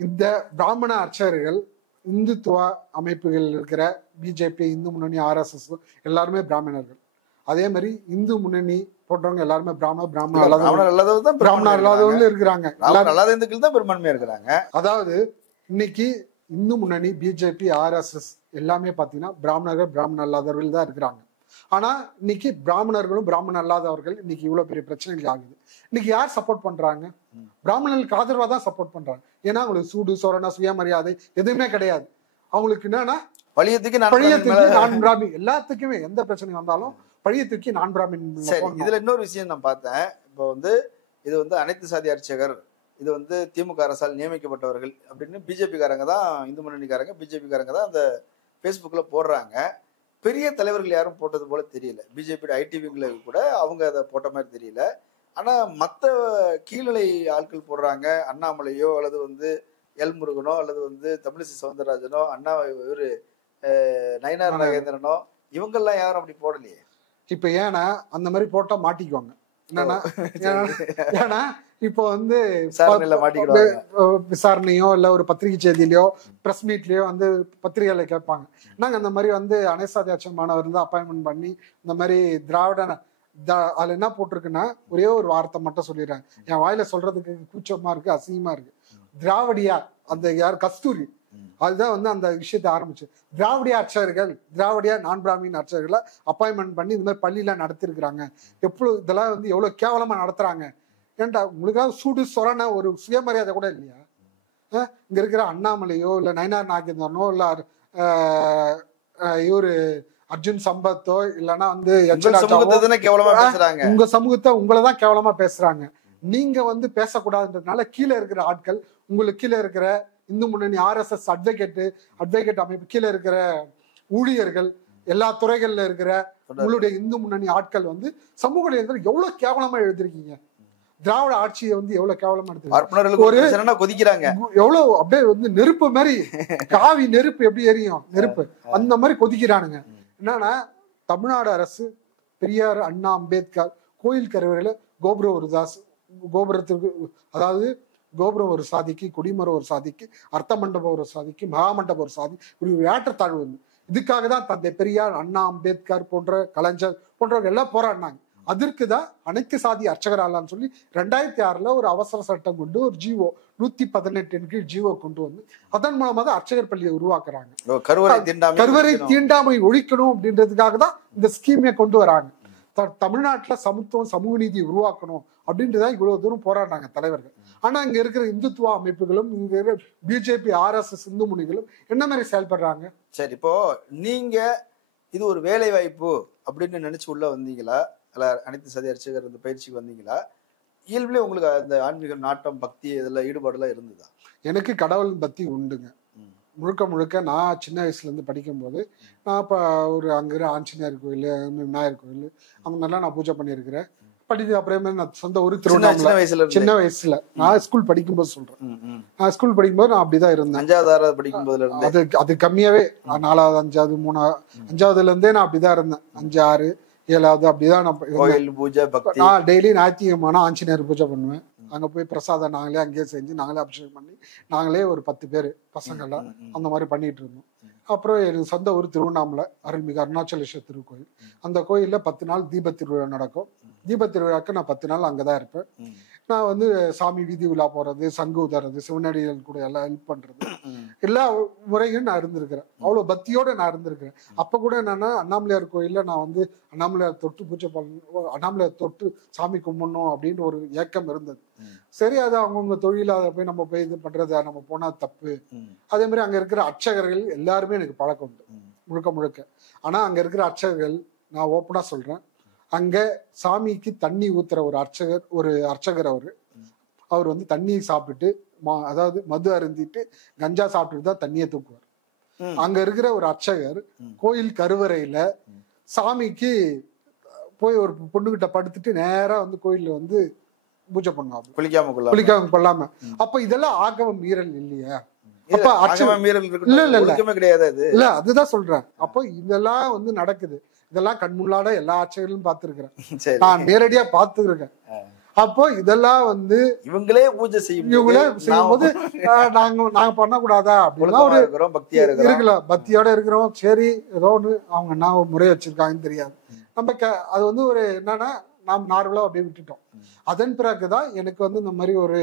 இந்த பிராமண அர்ச்சகர்கள் இந்துத்துவ அமைப்புகள் இருக்கிற பிஜேபி, இந்து முன்னணி, RSS எல்லாருமே பிராமணர்கள். அதே மாதிரி இந்து முன்னணி போட்டவங்க எல்லாருமே பிராமணர் அல்லாதவங்க இருக்கிறாங்க, இந்துக்கள் தான் பெரும்பான்மையா இருக்கிறாங்க. அதாவது இன்னைக்கு இந்து முன்னணி, பிஜேபி, RSS எல்லாமே பாத்தீங்கன்னா பிராமணர் அல்லாதவர்கள் தான் இருக்கிறாங்க. ஆனா இன்னைக்கு பிராமணர்களும் பிராமணர் அல்லாதவர்கள் இன்னைக்கு இவ்வளவு பெரிய பிரச்சனைகள் ஆகுது. இன்னைக்கு யார் சப்போர்ட் பண்றாங்க? பிராமணர்களுக்கு ஆதரவா தான் சப்போர்ட் பண்றாங்க. ஏன்னா அவங்களுக்கு சூடு சொரண சுயமரியாதை எதுவுமே கிடையாது. அவங்களுக்கு என்னன்னா பழியத்துக்கு நான் பிராமின், எல்லாத்துக்குமே எந்த பிரச்சனை வந்தாலும் பழியத்துக்கு நான் பிராமின். இதுல இன்னொரு விஷயம் நான் பார்த்தேன், இப்போ வந்து இது வந்து அனைத்து சாதி அர்ச்சகர், இது வந்து திமுக அரசால் நியமிக்கப்பட்டவர்கள் அப்படின்னு பிஜேபி காரங்க தான், இந்து முன்னணிக்காரங்க பிஜேபி காரங்க தான் அந்த ஃபேஸ்புக்ல போடுறாங்க. பெரிய தலைவர்கள் யாரும் போட்டது போல தெரியல. பிஜேபி ஐடிவிங்களை கூட அவங்க அதை போட்ட மாதிரி தெரியல. ஆனா மற்ற கீழ்நிலை ஆட்கள் போடுறாங்க, அண்ணாமலையோ அல்லது வந்து எல் முருகனோ அல்லது வந்து தமிழிசை சவுந்தரராஜனோ அண்ணா இவரு நயினார் நாகேந்திரனோ இவங்கெல்லாம் யாரும் அப்படி போடலையே. இப்ப ஏன்னா அந்த மாதிரி போட்டா மாட்டிக்குவாங்க. ஏன்னா இப்போ வந்து விசாரணையோ இல்ல ஒரு பத்திரிகை செய்தியிலயோ பிரஸ் மீட்லயோ வந்து பத்திரிகையில கேட்பாங்க, நாங்க அந்த மாதிரி வந்து அனைசாதி அச்சம் மாணவர் தான் அப்பாயின்மெண்ட் பண்ணி இந்த மாதிரி திராவிட அதுல என்ன போட்டிருக்குன்னா ஒரே ஒரு வார்த்தை மட்டும் சொல்லிடுறேன், என் வாயில சொல்றதுக்கு கூச்சமா இருக்கு, அசிங்கமா இருக்கு. திராவிடியா அந்த யார் கஸ்தூரி அதுதான் வந்து அந்த விஷயத்தை ஆரம்பிச்சு, திராவிடிய அர்ச்சகர்கள், திராவிடியா நான் பிராமின் அர்ச்சகர்களை அப்பாயின்மெண்ட் பண்ணி இந்த மாதிரி பள்ளியெல்லாம் நடத்திருக்கிறாங்க. எப்பொழுது இதெல்லாம் வந்து எவ்வளவு கேவலமா நடத்துறாங்க. ஏன்டா உங்களுக்காக சூடு சொரண ஒரு சுயமரியாதை கூட இல்லையா? இங்க இருக்கிற அண்ணாமலையோ இல்ல நயினார் நாகேந்திரனோ இல்ல இவரு அர்ஜுன் சம்பத்தோ இல்லைன்னா வந்து உங்க சமூகத்தை உங்களதான் கேவலமா பேசுறாங்க. நீங்க வந்து பேசக்கூடாதுன்றதுனால கீழே இருக்கிற ஆட்கள், உங்களுக்கு கீழே இருக்கிற இந்து முன்னணி RSS அட்வொகேட் அமைப்பு கீழே இருக்கிற ஊழியர்கள், எல்லா துறைகள்ல இருக்கிற உங்களுடைய இந்து முன்னணி ஆட்கள் வந்து சமூக நிலையத்தில் எவ்வளவு கேவலமா எழுதிருக்கீங்க. திராவிட ஆட்சியை வந்து எவ்வளவு கேவலமா எடுத்து ஒரு கொதிக்கிறாங்க, எவ்வளவு அப்படியே வந்து நெருப்பு மாதிரி காவி நெருப்பு எப்படி எரியும் நெருப்பு அந்த மாதிரி கொதிக்கிறானுங்க. என்னன்னா தமிழ்நாடு அரசு பெரியார், அண்ணா, அம்பேத்கர் கோயில் கருவறையில கோபுரத்திற்கு, அதாவது கோபுரம் ஒரு சாதிக்கு, குடிமரம் ஒரு சாதிக்கு, அர்த்த மண்டபம் ஒரு சாதிக்கு, மகாமண்டபம் ஒரு சாதி, ஒரு ஏற்றத்தாழ்வு வந்து இதுக்காக தான் தந்தை பெரியார், அண்ணா, அம்பேத்கர் போன்ற கலைஞர் போன்றவங்க எல்லாம் போராடினாங்க. அதற்குதான் அனைத்து சாதி அர்ச்சகராலான்னு சொல்லி 2006 ஒரு அவசர சட்டம் கொண்டு ஒரு ஜிஓ 118 கீழ் ஜிஓ கொண்டு வந்து அதன் மூலமா தான் அர்ச்சகர் பள்ளியை உருவாக்குறாங்க. கருவறை தீண்டாமை ஒழிக்கணும் அப்படின்றதுக்காக தான் இந்த ஸ்கீமை கொண்டு வராங்க. தமிழ்நாட்டுல சமத்துவம், சமூக நீதி உருவாக்கணும் அப்படின்றதான் இவ்வளவு தூரம் போராடினாங்க தலைவர்கள். ஆனா இங்க இருக்கிற இந்துத்துவ அமைப்புகளும், இங்க இருக்கிற பிஜேபி, RSS இந்து முனிகளும் என்ன மாதிரி செயல்படுறாங்க? சரி, இப்போ நீங்க இது ஒரு வேலை வாய்ப்பு அப்படின்னு நினைச்சு உள்ள வந்தீங்களா, இல்ல அனைத்து சாதி அர்ச்சகர் இந்த பயிற்சிக்கு வந்தீங்களா? இயல்புலேயே உங்களுக்கு அந்த ஆன்மீக நாட்டம், பக்தி இதெல்லாம் ஈடுபாடுலாம் இருந்ததா? எனக்கு கடவுள் பக்தி உண்டுங்க. முழுக்க நான் சின்ன வயசுல இருந்து படிக்கும் போது நான் இப்ப ஒரு அங்க ஆஞ்சநேயர் கோயில், விநாயகர் கோயில் அந்த மாதிரிலாம் நான் பூஜை பண்ணியிருக்கிறேன். படிக்க அப்புறமே நான் சொந்த ஊர் திருவண்ணாமலை. சின்ன வயசுல நான் ஸ்கூல் படிக்கும்போது சொல்றேன், நான் ஸ்கூல் படிக்கும்போது நான் அப்படிதான் இருந்தேன். 5வது படிக்கும் போது அது கம்மியாவே 4வது 5வது 3வது 5வதுல இருந்தே நான் அப்படிதான் இருந்தேன். 5 6 7வது அப்படிதான் நான் டெய்லி ஞாயிற்றுக்கிழமை ஆஞ்சநேயர் பூஜை பண்ணுவேன். அங்க போய் பிரசாதம் நாங்களே அங்கேயே செஞ்சு நாங்களே அபிஷேகம் பண்ணி நாங்களே ஒரு 10 பேர் பசங்கள்லாம் அந்த மாதிரி பண்ணிட்டு இருந்தோம். அப்புறம் எனக்கு சொந்த ஊர் திருவண்ணாமலை அருள்மிகு அருணாச்சலேஸ்வரர் திருக்கோயில். அந்த கோயில்ல 10 நாள் தீப திருவிழா நடக்கும். தீப திருவிழாக்கு நான் 10 நாள் அங்கதான் இருப்பேன். நான் வந்து சாமி வீதி விழா போறது, சங்கு உதறது, சிவனடிகள் கூட எல்லாம் ஹெல்ப் பண்றது, எல்லா முறையும் நான் இருந்திருக்கிறேன். அவ்வளவு பக்தியோட நான் இருந்திருக்கிறேன். அப்ப கூட என்னன்னா அண்ணாமலையார் கோயில்ல நான் வந்து அண்ணாமலையார் தொட்டு பூஜை பண்ணணும், அண்ணாமலையார் தொட்டு சாமி கும்பிடணும் அப்படின்னு ஒரு ஏக்கம் இருந்தது. சரி, அது அவங்கவுங்க தொழில அதை போய் நம்ம போய் இது பண்றத நம்ம போனா தப்பு. அதே மாதிரி அங்க இருக்கிற அர்ச்சகர்கள் எல்லாருமே எனக்கு பழக்கம் உண்டு முழுக்க. ஆனா அங்க இருக்கிற அர்ச்சகர்கள், நான் ஓப்பனா சொல்றேன், அங்க சாமிக்கு தண்ணி ஊத்துற ஒரு அர்ச்சகர் அவர் வந்து தண்ணி சாப்பிட்டுட்டு, அதாவது மது அருந்திட்டு கஞ்சா சாப்பிட்டுட்டு தான் தண்ணியை தூக்குவார். அங்க இருக்கிற ஒரு அர்ச்சகர் கோயில் கருவறையில சாமிக்கு போய் ஒரு பொண்ணுகிட்ட படுத்துட்டு நேரா வந்து கோயில்ல வந்து பூஜை பண்ணுவாங்க, குளிக்காம கொள்ளாம. அப்ப இதெல்லாம் ஆகம மீறல் இல்லையா? அப்ப இல்ல அதுதான் சொல்றேன். அப்போ இதெல்லாம் வந்து நடக்குது. இதெல்லாம் கண்முள்ளாட எல்லா ஆட்சிகளும் பார்த்திருக்கிறேன், நான் நேரடியா பார்த்துருக்கேன். அப்போ இதெல்லாம் வந்து இவங்களே பூஜை செய்யும் போது நாங்க பண்ணக்கூடாதா அப்படின்னா ஒரு இருக்கலாம், பக்தியோட இருக்கிறோம். சரி, ஏதோ ஒண்ணு அவங்க என்ன முறை வச்சிருக்காங்கன்னு தெரியாது. நம்ம அது வந்து ஒரு என்னன்னா நாம் நார்மலா அப்படியே விட்டுட்டோம். அதன் பிறகுதான் எனக்கு வந்து இந்த மாதிரி ஒரு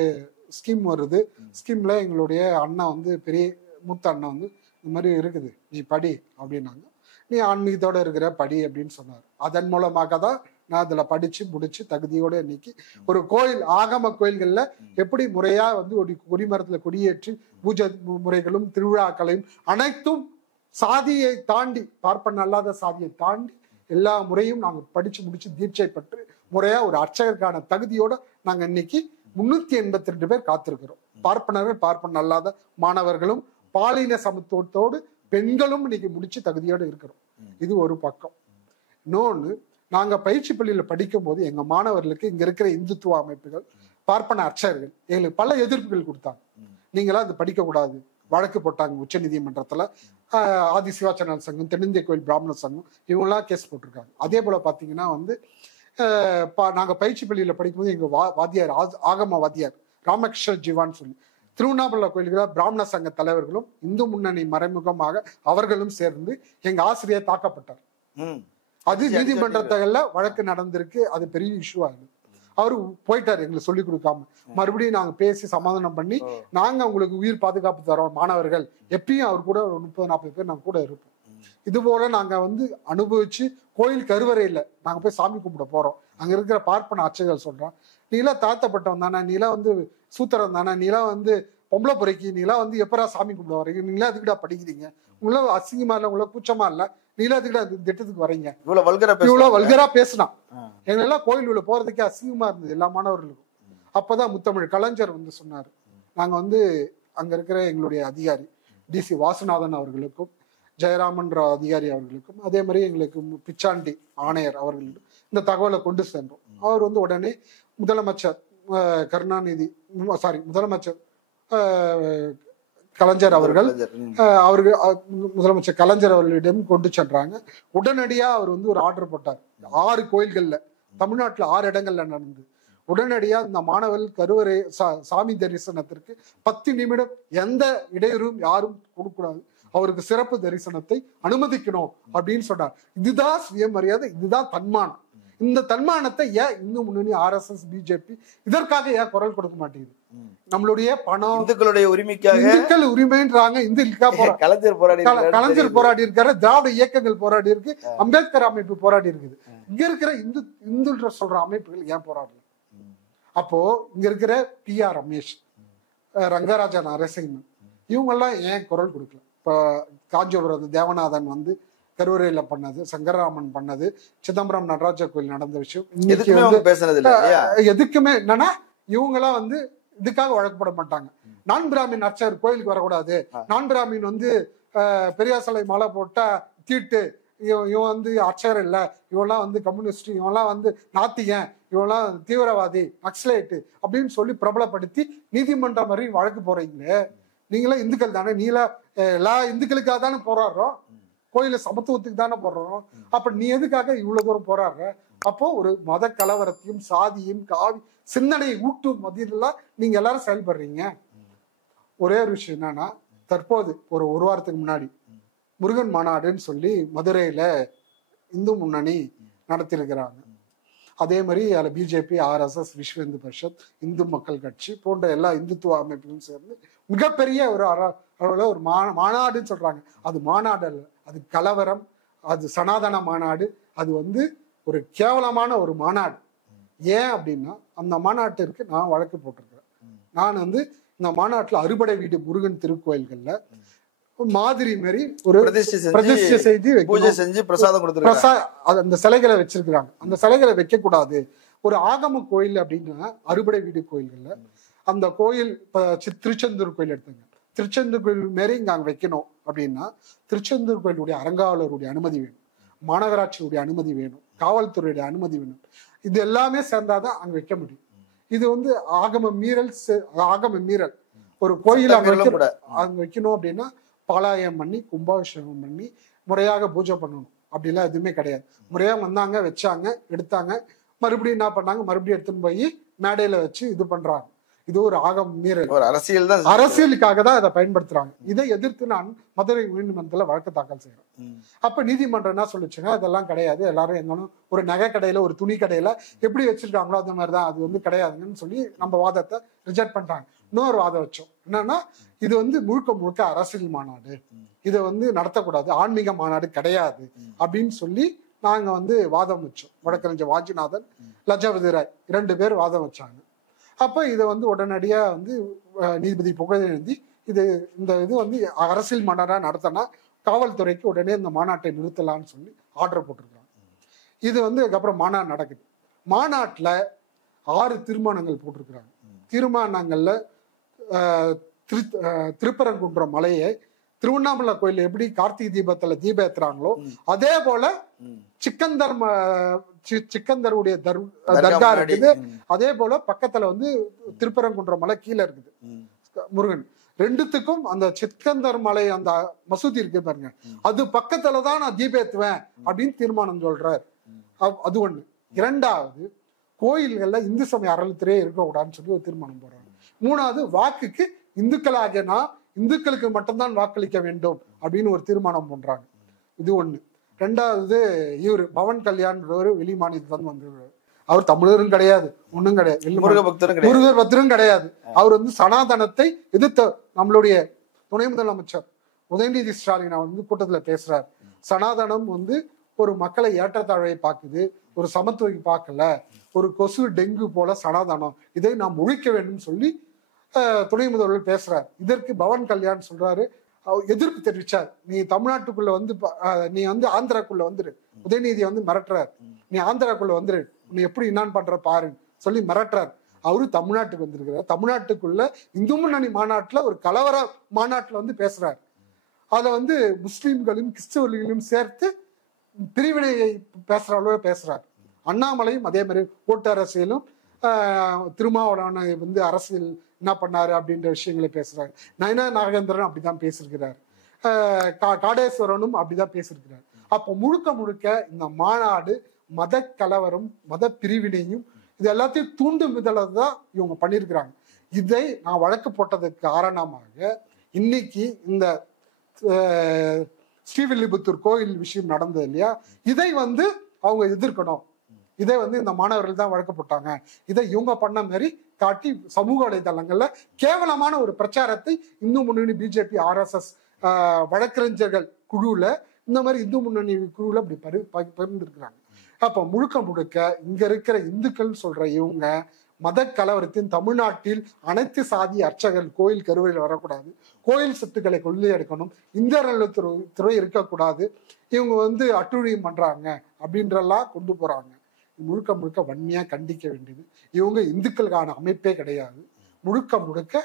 ஸ்கீம் வருது. ஸ்கீம்ல எங்களுடைய அண்ணா வந்து பெரிய மூத்த அண்ணா வந்து இந்த மாதிரி இருக்குது, நீ படி அப்படின்னாங்க. நீ ஆன்மீகத்தோட இருக்கிற படி அப்படின்னு சொன்னார். அதன் மூலமாக தான் நான் அதுல படிச்சு முடிச்சு தகுதியோட இன்னைக்கு ஒரு கோயில், ஆகம கோயில்கள்ல எப்படி முறையா வந்து ஒரு கொடிமரத்துல கொடியேற்றி பூஜை முறைகளும் திருவிழாக்களையும் அனைத்தும் சாதியை தாண்டி, பார்ப்பன அல்லாத சாதியை தாண்டி எல்லா முறையும் நாங்க படிச்சு முடிச்சு தீட்சை பெற்று முறையா ஒரு அர்ச்சகருக்கான தகுதியோட நாங்க இன்னைக்கு 382 பேர் காத்திருக்கிறோம். பார்ப்பனர்கள், பார்ப்பன அல்லாத மாணவர்களும், பாலின சமத்துவத்தோடு பெண்களும் இன்னைக்கு முடிச்சு தகுதியோடு இருக்கிறோம். இது ஒரு பக்கம். இன்னொன்னு, நாங்க பயிற்சி பள்ளியில படிக்கும் போது எங்க மாணவர்களுக்கு இங்க இருக்கிற இந்துத்துவ அமைப்புகள், பார்ப்பன அர்ச்சகர்கள் எங்களுக்கு பல எதிர்ப்புகள் கொடுத்தாங்க. நீங்களா அது படிக்க கூடாது, வழக்கு போட்டாங்க உச்ச நீதிமன்றத்துல. ஆதி சிவாச்சாரியர் சங்கம், தென்னிந்திய கோயில் பிராமண சங்கம் இவங்கெல்லாம் கேஸ் போட்டிருக்காங்க. அதே போல பாத்தீங்கன்னா வந்து நாங்க பயிற்சி பள்ளியில படிக்கும்போது எங்க வாத்தியார், ஆகம வாத்தியார் ராமகிருஷ்ண ஜீவான்னு சொல்லி திருவண்ணாமலை கோயில்கள பிராமண சங்க தலைவர்களும் இந்து முன்னணி மறைமுகமாக அவர்களும் சேர்ந்து எங்க ஆசிரியர் தாக்கப்பட்டார். அது நீதிமன்றத்துல வழக்கு நடந்திருக்கு. அது பெரிய இஷ்யூ ஆகுது. அவரு போயிட்டாரு எங்களுக்கு சொல்லி கொடுக்காம. மறுபடியும் நாங்க பேசி சமாதானம் பண்ணி நாங்க உங்களுக்கு உயிர் பாதுகாப்பு தரோம் மாணவர்கள், எப்பயும் அவர் கூட ஒரு 30-40 பேர் நாங்க கூட இருப்போம். இது போல நாங்க வந்து அனுபவிச்சு கோயில் கருவறையில நாங்க போய் சாமி கும்பிட போறோம். அங்க இருக்கிற பார்ப்பன அர்ச்சகர்கள் சொல்றான், நீலாம் தாழ்த்தப்பட்டவன் தானே, நீலாம் வந்து சூத்திரம் தானே, நீலாம் வந்து பொம்பளை பொறைக்கு, நீலாம் வந்து எப்பரா சாமி கும்பிட வரீங்க, நீங்களா அதுக்கிட்ட படிக்கிறீங்க, உங்கள அசிங்கமா இல்ல, உங்களை கூச்சமா இல்ல, நீங்களா அதுக்கிட்ட திட்டத்துக்கு வரீங்க, இவ்வளவு வல்கரா பேசினான். எங்களெல்லாம் கோயில் உள்ள போறதுக்கே அசிங்கமா இருந்தது எல்லா மாணவர்களுக்கும். அப்பதான் முத்தமிழ் கலைஞர் வந்து சொன்னாரு, நாங்க வந்து அங்க இருக்கிற எங்களுடைய அதிகாரி DC வாசுநாதன் அவர்களுக்கும், ஜெயராமன்ற அதிகாரி அவர்களுக்கும், அதே மாதிரி எங்களுக்கு பிச்சாண்டி ஆணையர் அவர்களுக்கும் இந்த தகவலை கொண்டு சென்றோம். அவர் வந்து உடனே முதலமைச்சர் கருணாநிதி முதலமைச்சர் கலைஞர் அவர்கள் முதலமைச்சர் கலைஞர் அவர்களிடம் கொண்டு சென்றாங்க. உடனடியா அவர் வந்து ஒரு ஆர்டர் போட்டார். 6 கோயில்கள்ல, தமிழ்நாட்டுல 6 இடங்கள்ல நடந்து, உடனடியா இந்த மாணவர்கள் கருவறை சாமி தரிசனத்திற்கு 10 நிமிடம் எந்த இடையூறும் யாரும் கொடுக்கூடாது, அவருக்கு சிறப்பு தரிசனத்தை அனுமதிக்கணும் அப்படின்னு சொன்னார். இதுதான் சுயமரியாதை, இதுதான் தன்மானம். இந்த தன்மானத்தை ஏன் இந்து முன்னணி, RSS, பிஜேபி இதற்காக ஏன் குரல் கொடுக்க மாட்டேங்குது? நம்மளுடைய பணம், இந்துக்களுடைய உரிமைக்காக, இந்துக்கள் உரிமைன்றாங்க. கலைஞர் போராடி இருக்காரு, திராவிட இயக்கங்கள் போராடி இருக்கு, அம்பேத்கர் அமைப்பு போராடி இருக்குது. இங்க இருக்கிற இந்து சொல்ற அமைப்புகள் ஏன் போராடல? அப்போ இங்க இருக்கிற PR ரமேஷ், ரங்கராஜன் நரசிம்மன் இவங்க எல்லாம் ஏன் குரல் கொடுக்கல? இப்ப காஞ்சிபுரம் தேவநாதன் வந்து கருவறையில பண்ணது, சங்கரராமன் பண்ணது, சிதம்பரம் நடராஜ கோயில் நடந்த விஷயம் எதுக்குமே என்னன்னா இவங்க எல்லாம் வந்து இதுக்காக வழக்கப்பட மாட்டாங்க. நான் பிராமின் அர்ச்சகர் கோயிலுக்கு வரக்கூடாது, நான் பிராமின் வந்து பெரியார் சிலை மாலை போட்டா தீட்டு, இவன் வந்து அர்ச்சகர் இல்ல, இவெல்லாம் வந்து கம்யூனிஸ்ட், இவெல்லாம் வந்து நாத்திகன், இவெல்லாம் தீவிரவாதி, நக்சலைட்டு அப்படின்னு சொல்லி பிரபலப்படுத்தி நீதிமன்றம் வரையும் வழக்கு போறீங்களே. நீங்களே இந்துக்கள் தானே, நீங்களா எல்லா இந்துக்களுக்காக தானே போராடுறோம், கோயில சமத்துவத்துக்கு தானே போடுறோம். அப்ப நீ எதுக்காக இவ்வளவு தூரம் போராடுற? அப்போ ஒரு மத கலவரத்தையும் சாதியும் காவி சிந்தனையை ஊட்டும் மதியெல்லாம் நீங்க எல்லாரும் செயல்படுறீங்க. ஒரே ஒரு விஷயம் என்னன்னா, தற்போது ஒரு வாரத்துக்கு முன்னாடி முருகன் மாநாடுன்னு சொல்லி மதுரையில இந்து முன்னணி நடத்திருக்கிறாங்க. அதே மாதிரி அதில் பிஜேபி, RSS, விஸ்வ இந்து பரிஷத், இந்து மக்கள் கட்சி போன்ற எல்லா இந்துத்துவ அமைப்புகளும் சேர்ந்து மிகப்பெரிய ஒரு மாநாடுன்னு சொல்றாங்க. அது மாநாடு அல்ல, அது கலவரம், அது சனாதன மாநாடு, அது வந்து ஒரு கேவலமான ஒரு மாநாடு. ஏன் அப்படின்னா அந்த மாநாட்டிற்கு நான் வழக்கு போட்டிருக்கிறேன். நான் வந்து இந்த மாநாட்டுல அறுபடை வீடு முருகன் திருக்கோயில்கள்ல மாதிரி மாதிரி ஒரு பிரதிஷ்டை செய்து அந்த சிலைகளை வச்சிருக்கிறாங்க. அந்த சிலைகளை வைக்க கூடாது. ஒரு ஆகம கோயில் அப்படின்னா அறுபடை வீடு கோயில்கள்ல அந்த கோயில், திருச்செந்தூர் கோயில் எடுத்துங்க, திருச்செந்தூர் கோயில் மாரி இங்க அங்க வைக்கணும் அப்படின்னா திருச்செந்தூர் கோயிலுடைய அறங்காவலருடைய அனுமதி வேணும், மாநகராட்சியுடைய அனுமதி வேணும், காவல்துறையுடைய அனுமதி வேணும். இது எல்லாமே சேர்ந்தாதான் அங்க வைக்க முடியும். இது வந்து ஆகம மீறல். ஒரு கோயில் அங்க வைக்கணும் அப்படின்னா பாலாயம் பண்ணி, கும்பாபிஷேகம் பண்ணி, முறையாக பூஜை பண்ணணும். அப்படிலாம் எதுவுமே கிடையாது. முறையா வந்தாங்க, வச்சாங்க, எடுத்தாங்க, மறுபடியும் என்ன பண்ணாங்க, மறுபடியும் எடுத்துன்னு போய் மேடையில வச்சு இது பண்றாங்க. இது ஒரு ஆகம் மீறல், அரசியலுக்காக தான் அதை பயன்படுத்துறாங்க. இதை எதிர்த்து நான் மதுரை உயர்நீதிமன்றத்துல வழக்கு தாக்கல் செய்யறேன். அப்ப நீதிமன்றம் என்ன சொல்லிச்சுங்க, அதெல்லாம் கிடையாது, எல்லாரும் எங்கன்னு ஒரு நகை கடையில, ஒரு துணி கடையில எப்படி வச்சிருக்காங்களோ அந்த மாதிரிதான், அது வந்து கிடையாதுன்னு சொல்லி நம்ம வாதத்தை ரிஜெக்ட் பண்றாங்க. இன்னொரு வாதம் வச்சோம், என்னன்னா இது வந்து முழுக்க அரசியல் மாநாடு, இதை வந்து நடத்தக்கூடாது, ஆன்மீக மாநாடு கிடையாது அப்படின்னு சொல்லி நாங்க வந்து வாதம் வச்சோம். வழக்கறிஞர் வாஞ்சிநாதன், லஜபதி ராய் 2 பேர் வாதம் வச்சாங்க. அப்ப இதை வந்து உடனடியா வந்து நீதிபதி புகழேந்தி இந்த இது வந்து அரசியல் மாநாடா நடத்தினா காவல்துறைக்கு உடனே இந்த மாநாட்டை நிறுத்தலாம்னு சொல்லி ஆர்டர் போட்டிருக்காங்க. இது வந்து அதுக்கப்புறம் மாநாடு நடக்குது. மாநாட்டுல 6 தீர்மானங்கள் போட்டிருக்கிறாங்க. தீர்மானங்கள்ல திருப்பரங்குன்றம் மலையை திருவண்ணாமலை கோயில் எப்படி கார்த்திகை தீபத்துல தீபம் ஏத்துறாங்களோ அதே போல சிக்கந்தருடைய தர்கா இருக்குது. அதே போல பக்கத்துல வந்து திருப்பரங்குன்றம் மலை கீழே இருக்குது முருகன். 2த்துக்கும் அந்த சிக்கந்தர் மலை அந்த மசூதி இருக்கு பாருங்க, அது பக்கத்துலதான் நான் தீபேத்துவேன் அப்படின்னு தீர்மானம் சொல்றாரு. அது ஒண்ணு. 2வது, கோயில்கள்ல இந்து சமய அறநிலையத்துறையே இருக்கக்கூடாதுன்னு சொல்லி ஒரு தீர்மானம் போடுறாங்க. 3வது, வாக்குக்கு இந்துக்களாகினா இந்துக்களுக்கு மட்டும்தான் வாக்களிக்க வேண்டும் அப்படின்னு ஒரு தீர்மானம் பண்றாங்க. இது ஒண்ணு. 2வது, இவரு பவன் கல்யாண் வெளி மாநிலத்துல வந்திருக்காரு. அவர் தமிழரும் கிடையாது, ஒண்ணும் கிடையாது, முருகர் பக்தரும் கிடையாது. அவர் வந்து சனாதனத்தை எதிர்த்த நம்மளுடைய துணை முதலமைச்சர் உதயநிதி ஸ்டாலின் வந்து கூட்டத்துல பேசுறாரு. சனாதனம் வந்து ஒரு மக்களை ஏற்றத்தாழ்வை பார்க்குது, ஒரு சமத்துவை பார்க்கல, ஒரு கொசு டெங்கு போல சனாதனம், இதை நாம் ஒழிக்க வேண்டும் சொல்லி துணை முதல்வர் பேசுறாரு. இதற்கு பவன் கல்யாண் சொல்றாரு, எதிர்ப்பு தெரிவிச்சார். நீ தமிழ்நாட்டுக்குள்ள வந்து நீ வந்து ஆந்திராக்குள்ள வந்துரு, உதயநிதியை வந்து மிரட்டுறார், நீ ஆந்திராக்குள்ள வந்துரு, நீ எப்படி என்னான்னு பண்ற பாருன்னு சொல்லி மிரட்டுறார். அவரு தமிழ்நாட்டுக்கு வந்திருக்கிறார். தமிழ்நாட்டுக்குள்ள இந்து முன்னணி மாநாட்டுல ஒரு கலவர மாநாட்டுல வந்து பேசுறாரு. அதுல வந்து முஸ்லிம்களையும் கிறிஸ்தவர்களையும் சேர்த்து பிரிவினையை பேசுற அளவு பேசுறாரு. அண்ணாமலையும் அதே மாதிரி ஓட்டு அரசியலும் திருமாவளவனை வந்து அரசியல் என்ன பண்ணாரு அப்படின்ற விஷயங்களை பேசுறாரு. நயனா நாகேந்திரன் அப்படிதான் பேசியிருக்கிறார். காடேஸ்வரனும் அப்படிதான் பேசியிருக்கிறார். அப்போ முழுக்க முழுக்க இந்த மாநாடு மத கலவரம், மத பிரிவினையும் இது எல்லாத்தையும் தூண்டும் விதத்தில் தான் இவங்க பண்ணியிருக்கிறாங்க. இதை நான் வழக்கு போட்டதுக்கு காரணமாக இன்னைக்கு இந்த ஸ்ரீவில்லிபுத்தூர் கோயில் விஷயம் நடந்தது இல்லையா, இதை வந்து அவங்க எதிர்க்கணும். இதை வந்து இந்த மாணவர்கள் தான் வழக்கு போட்டாங்க, இதை இவங்க பண்ண மாதிரி காட்டி சமூக வலைதளங்கள்ல கேவலமான ஒரு பிரச்சாரத்தை இந்து முன்னணி, பிஜேபி, RSS வழக்கறிஞர்கள் குழுல, இந்த மாதிரி இந்து முன்னணி குழுல அப்படி பகிர்ந்துருக்கிறாங்க. அப்ப முழுக்க முழுக்க இங்க இருக்கிற இந்துக்கள் சொல்ற இவங்க மத கலவரத்தின் தமிழ்நாட்டில் அனைத்து சாதி அர்ச்சகர்கள் கோயில் கருவறையில் வரக்கூடாது, கோயில் சொத்துக்களை கொள்ளையடிக்கணும், இந்த துறை இருக்கக்கூடாது, இவங்க வந்து அட்டுழியம் பண்றாங்க அப்படின்றலாம் கொண்டு போறாங்க. முழுக்க முழுக்க வன்மையா கண்டிக்க வேண்டியது. இவங்க இந்துக்களுக்கான அமைப்பே கிடையாது. முழுக்க முழுக்க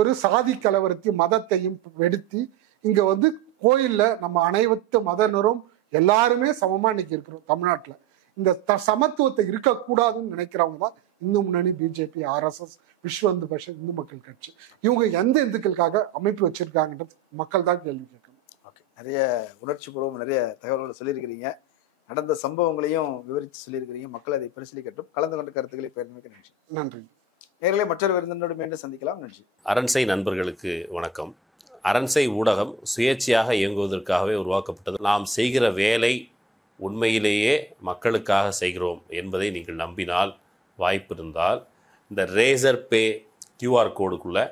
ஒரு சாதி கலவரத்தையும் மதத்தையும் வெடித்து இங்க வந்து கோயில்ல நம்ம அனைத்து மதனரும் எல்லாருமே சமமா இன்னைக்கு இருக்கிறோம். தமிழ்நாட்டுல இந்த சமத்துவத்தை இருக்கக்கூடாதுன்னு நினைக்கிறவங்க தான் இந்து முன்னணி, பிஜேபி, RSS, விஸ்வ இந்து பரிஷத், இந்து மக்கள் கட்சி. இவங்க எந்த இந்துக்களுக்காக அமைப்பு வச்சிருக்காங்கன்றது மக்கள் தான் கேள்வி கேட்கணும். ஓகே, நிறைய உணர்ச்சி பூர்வம் நிறைய தகவல்களை சொல்லியிருக்கிறீங்க. நடந்த சம்பவங்களையும் விவரித்து சொல்லியிருக்கிறீங்க. மக்கள் அதை பரிசீலிக்கட்டும். கலந்து கொண்ட கருத்துக்களை பகிர்ந்தமைக்கு நன்றி. நன்றி. நேரிலே மற்றொரு விருந்தினோடு மீண்டும் சந்திக்கலாம். நன்றி. அரண்சை நண்பர்களுக்கு வணக்கம். அரண்சை ஊடகம் சுயேட்சையாக இயங்குவதற்காகவே உருவாக்கப்பட்டது. நாம் செய்கிற வேலை உண்மையிலேயே மக்களுக்காக செய்கிறோம் என்பதை நீங்கள் நம்பினால், வாய்ப்பு இருந்தால் இந்த ரேசர் பே QR கோடுக்குள்ளே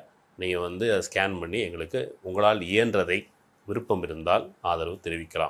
நீங்கள் வந்து அதை ஸ்கேன் பண்ணி எங்களுக்கு உங்களால் இயன்றதை, விருப்பம் இருந்தால் ஆதரவு தெரிவிக்கலாம்.